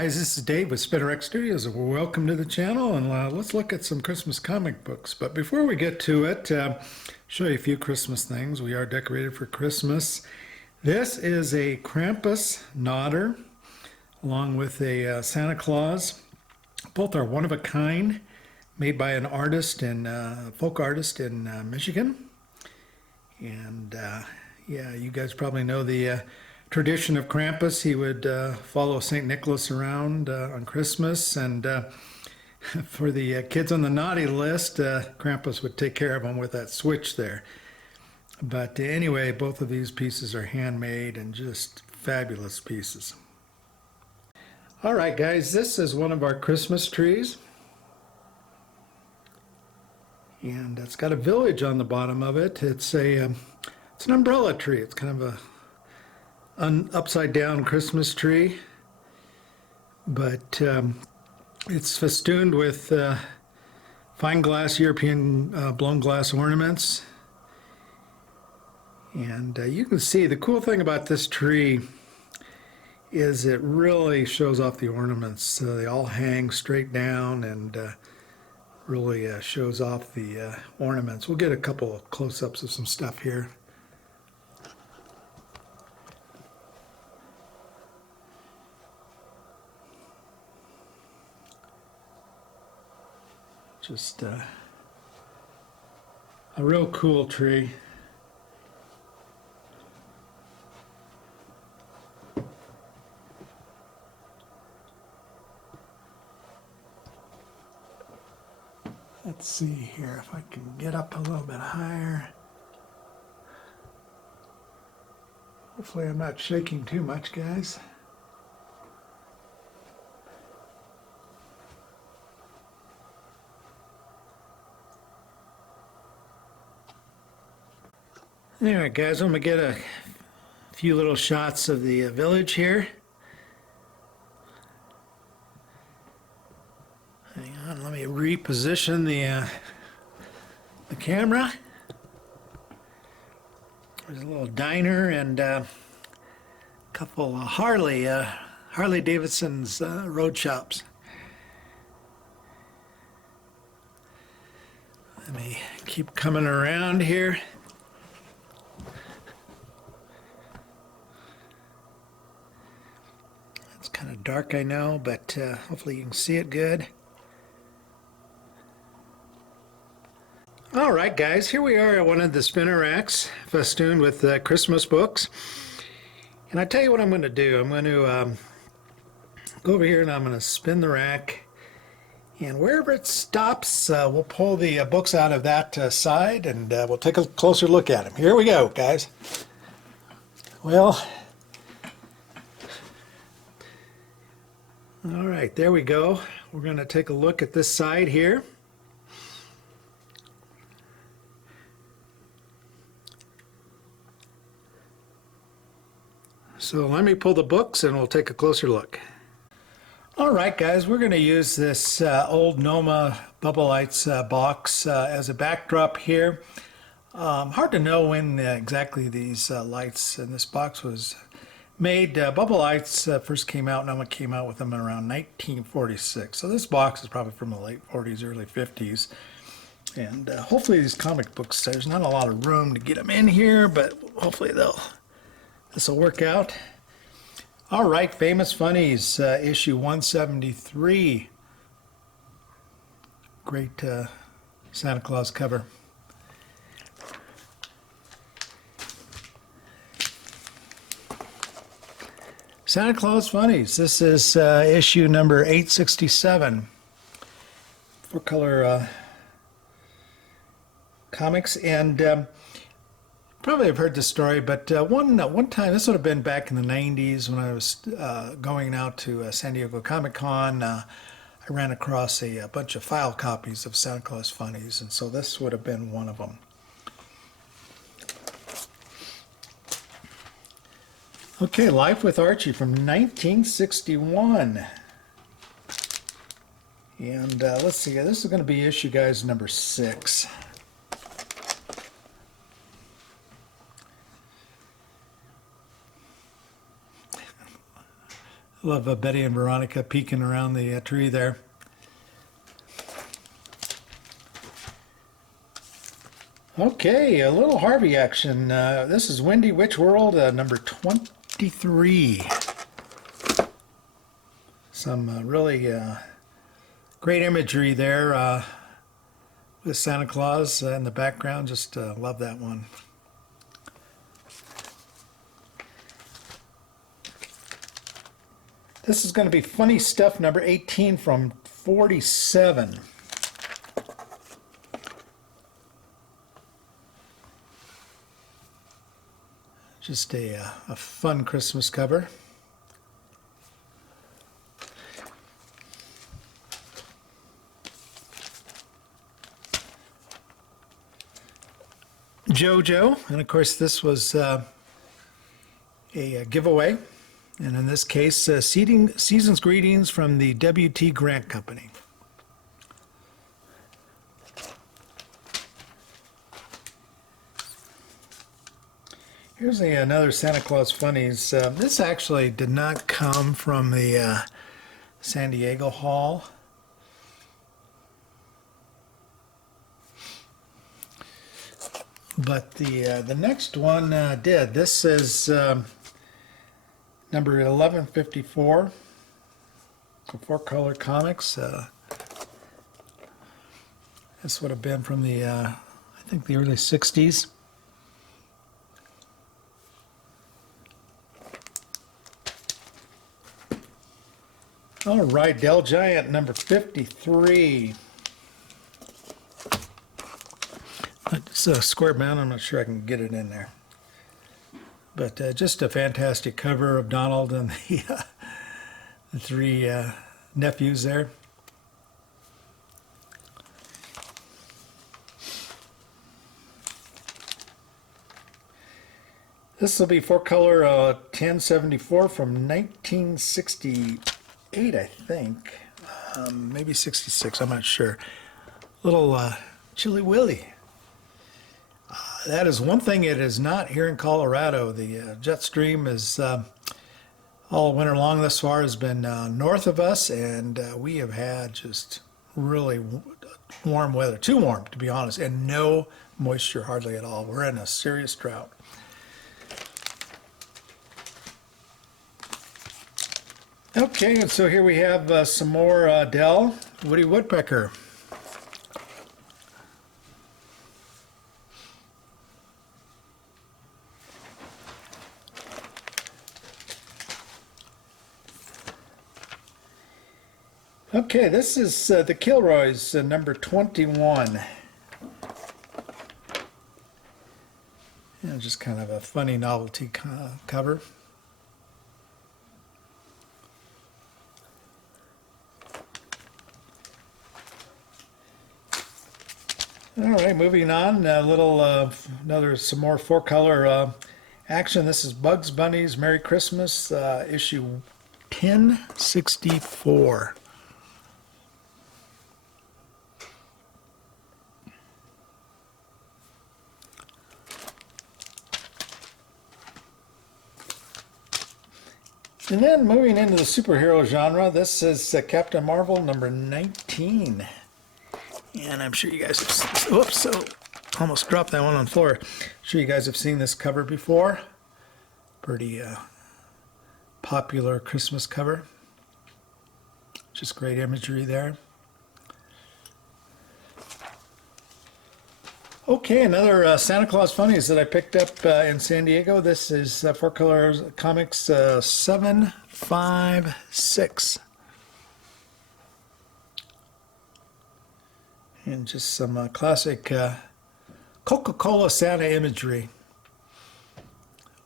Guys, this is Dave with SpinnerX Studios. Welcome to the channel, and let's look at some Christmas comic books. But before we get to it, show you a few Christmas things. We are decorated for Christmas. This is a Krampus Nodder, along with a Santa Claus. Both are one of a kind, made by an artist and folk artist in Michigan. And yeah, you guys probably know the tradition of Krampus. He would follow St. Nicholas around on Christmas, and for the kids on the naughty list, Krampus would take care of them with that switch there. But anyway, both of these pieces are handmade and just fabulous pieces. All right, guys, this is one of our Christmas trees. And it's got a village on the bottom of it. It's an umbrella tree. It's kind of an upside down Christmas tree, but it's festooned with fine glass European blown glass ornaments. And you can see the cool thing about this tree is it really shows off the ornaments. They all hang straight down and really shows off the ornaments. We'll get a couple of close-ups of some stuff here. Just a real cool tree. Let's see here if I can get up a little bit higher. Hopefully I'm not shaking too much, guys. Alright, guys, I'm going to get a few little shots of the village here. Hang on, let me reposition the camera. There's a little diner and a couple of Harley Davidson's road shops. Let me keep coming around here. Kind of dark, I know, but hopefully you can see it good. All right, guys, here we are at one of the spinner racks festooned with Christmas books. And I tell you what I'm going to do. I'm going to go over here and I'm going to spin the rack. And wherever it stops, we'll pull the books out of that side and we'll take a closer look at them. Here we go, guys. Well, all right, there we go. We're going to take a look at this side here. So let me pull the books and we'll take a closer look. All right, guys, we're going to use this old Noma Bubble Lights box as a backdrop here. Hard to know when exactly these lights in this box was made. Bubble Lights first came out, Noma came out with them around 1946. So this box is probably from the late 40s, early 50s. And hopefully these comic books, there's not a lot of room to get them in here, but hopefully this will work out. All right, Famous Funnies, issue 173. Great Santa Claus cover. Santa Claus Funnies. This is issue number 867. 4-color comics, and probably have heard this story, but one time, this would have been back in the 90s when I was going out to San Diego Comic-Con. I ran across a bunch of file copies of Santa Claus Funnies, and so this would have been one of them. Okay, Life with Archie from 1961. And let's see, this is going to be issue, guys, number 6. I love Betty and Veronica peeking around the tree there. Okay, a little Harvey action. This is Wendy Witch World, number 23. Some really great imagery there with Santa Claus in the background. Just love that one. This is going to be Funny Stuff number 18 from 47. Just a fun Christmas cover. JoJo, and of course this was a giveaway, and in this case, Season's Greetings from the W.T. Grant Company. Here's another Santa Claus Funnies. This actually did not come from the San Diego Hall. But the next one did. This is number 1154 for Color Comics. This would have been from the, I think, the early 60s. All right, Del Giant, number 53. It's a square bound. I'm not sure I can get it in there. But just a fantastic cover of Donald and the three nephews there. This will be 4-color 1074 from 1968, I think. Maybe 66, I'm not sure. Little Chilly Willy. That is one thing it is not here in Colorado. The jet stream is all winter long thus far has been north of us, and we have had just really warm weather. Too warm, to be honest, and no moisture hardly at all. We're in a serious drought. Okay, and so here we have some more Dell Woody Woodpecker. Okay, this is the Kilroys, number 21. Just kind of a funny novelty cover. All right, moving on, a little, some more 4-color action. This is Bugs Bunny's Merry Christmas, issue 1064. And then moving into the superhero genre, this is Captain Marvel number 19. And I'm sure you guys have, oops, so almost dropped that one on the floor. I'm sure you guys have seen this cover before. Pretty popular Christmas cover. Just great imagery there. Okay, another Santa Claus Funnies that I picked up in San Diego. This is 4-color comics 756. And just some classic Coca-Cola Santa imagery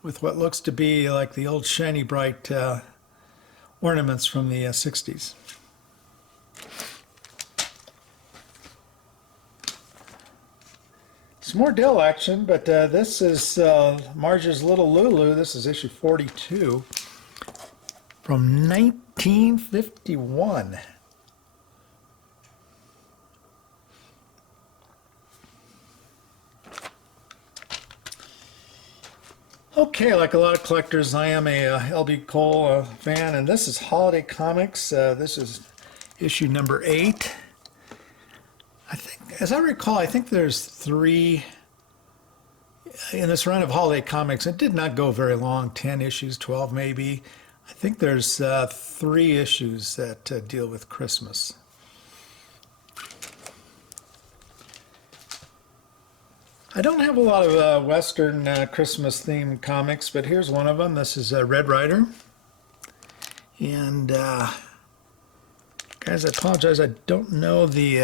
with what looks to be like the old shiny bright ornaments from the 60s. Some more Dell action, but this is Marge's Little Lulu. This is issue 42 from 1951. Okay, like a lot of collectors, I am a LB Cole fan, and this is Holiday Comics. This is issue number 8. I think, as I recall, I think there's 3 in this run of Holiday Comics. It did not go very long, 10 issues, 12 maybe. I think there's 3 issues that deal with Christmas. I don't have a lot of Western Christmas themed comics, but here's one of them. This is Red Ryder. And guys, I apologize. I don't know the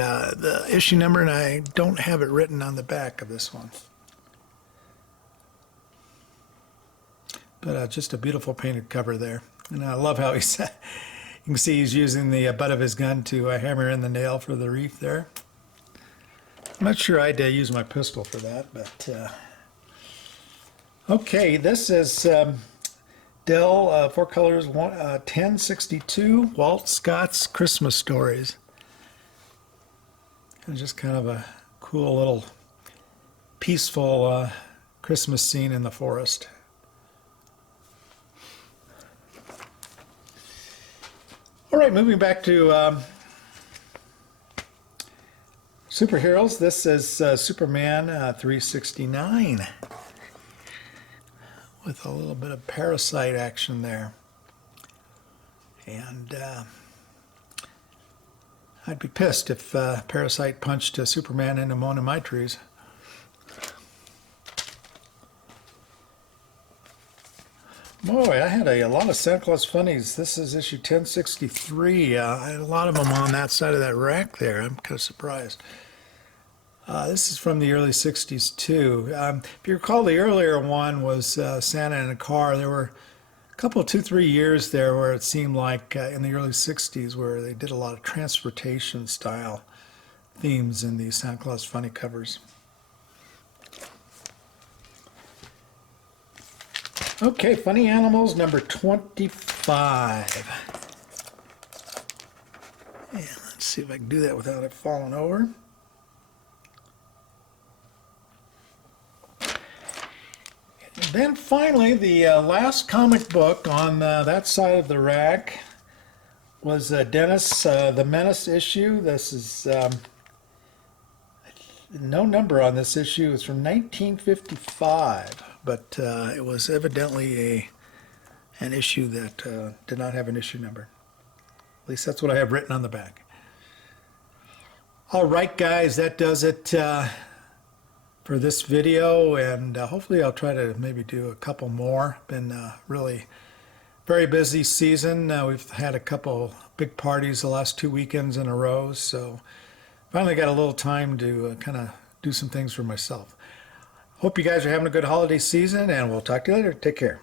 issue number, and I don't have it written on the back of this one. But just a beautiful painted cover there. And I love how he's, you can see he's using the butt of his gun to hammer in the nail for the wreath there. I'm not sure I'd use my pistol for that, but okay, this is Dell 4 Colors 1062 Walt Scott's Christmas Stories. And just kind of a cool little peaceful Christmas scene in the forest. All right, moving back to superheroes. This is Superman 369 with a little bit of Parasite action there. And I'd be pissed if Parasite punched Superman into one of my trees. Boy, I had a lot of Santa Claus funnies. This is issue 1063. I had a lot of them on that side of that rack there. I'm kind of surprised. This is from the early 60s too. If you recall, the earlier one was Santa in a car. There were a couple, 2-3 years there where it seemed like in the early 60s where they did a lot of transportation style themes in the Santa Claus funny covers. Okay, Funny Animals number 25. And let's see if I can do that without it falling over. And then finally, the last comic book on that side of the rack was Dennis the Menace issue. This is no number on this issue. It's from 1955. But it was evidently an issue that did not have an issue number. At least that's what I have written on the back. All right, guys, that does it for this video, and hopefully I'll try to maybe do a couple more. Been really very busy season. We've had a couple big parties the last 2 weekends in a row, so finally got a little time to kind of do some things for myself. Hope you guys are having a good holiday season, and we'll talk to you later. Take care.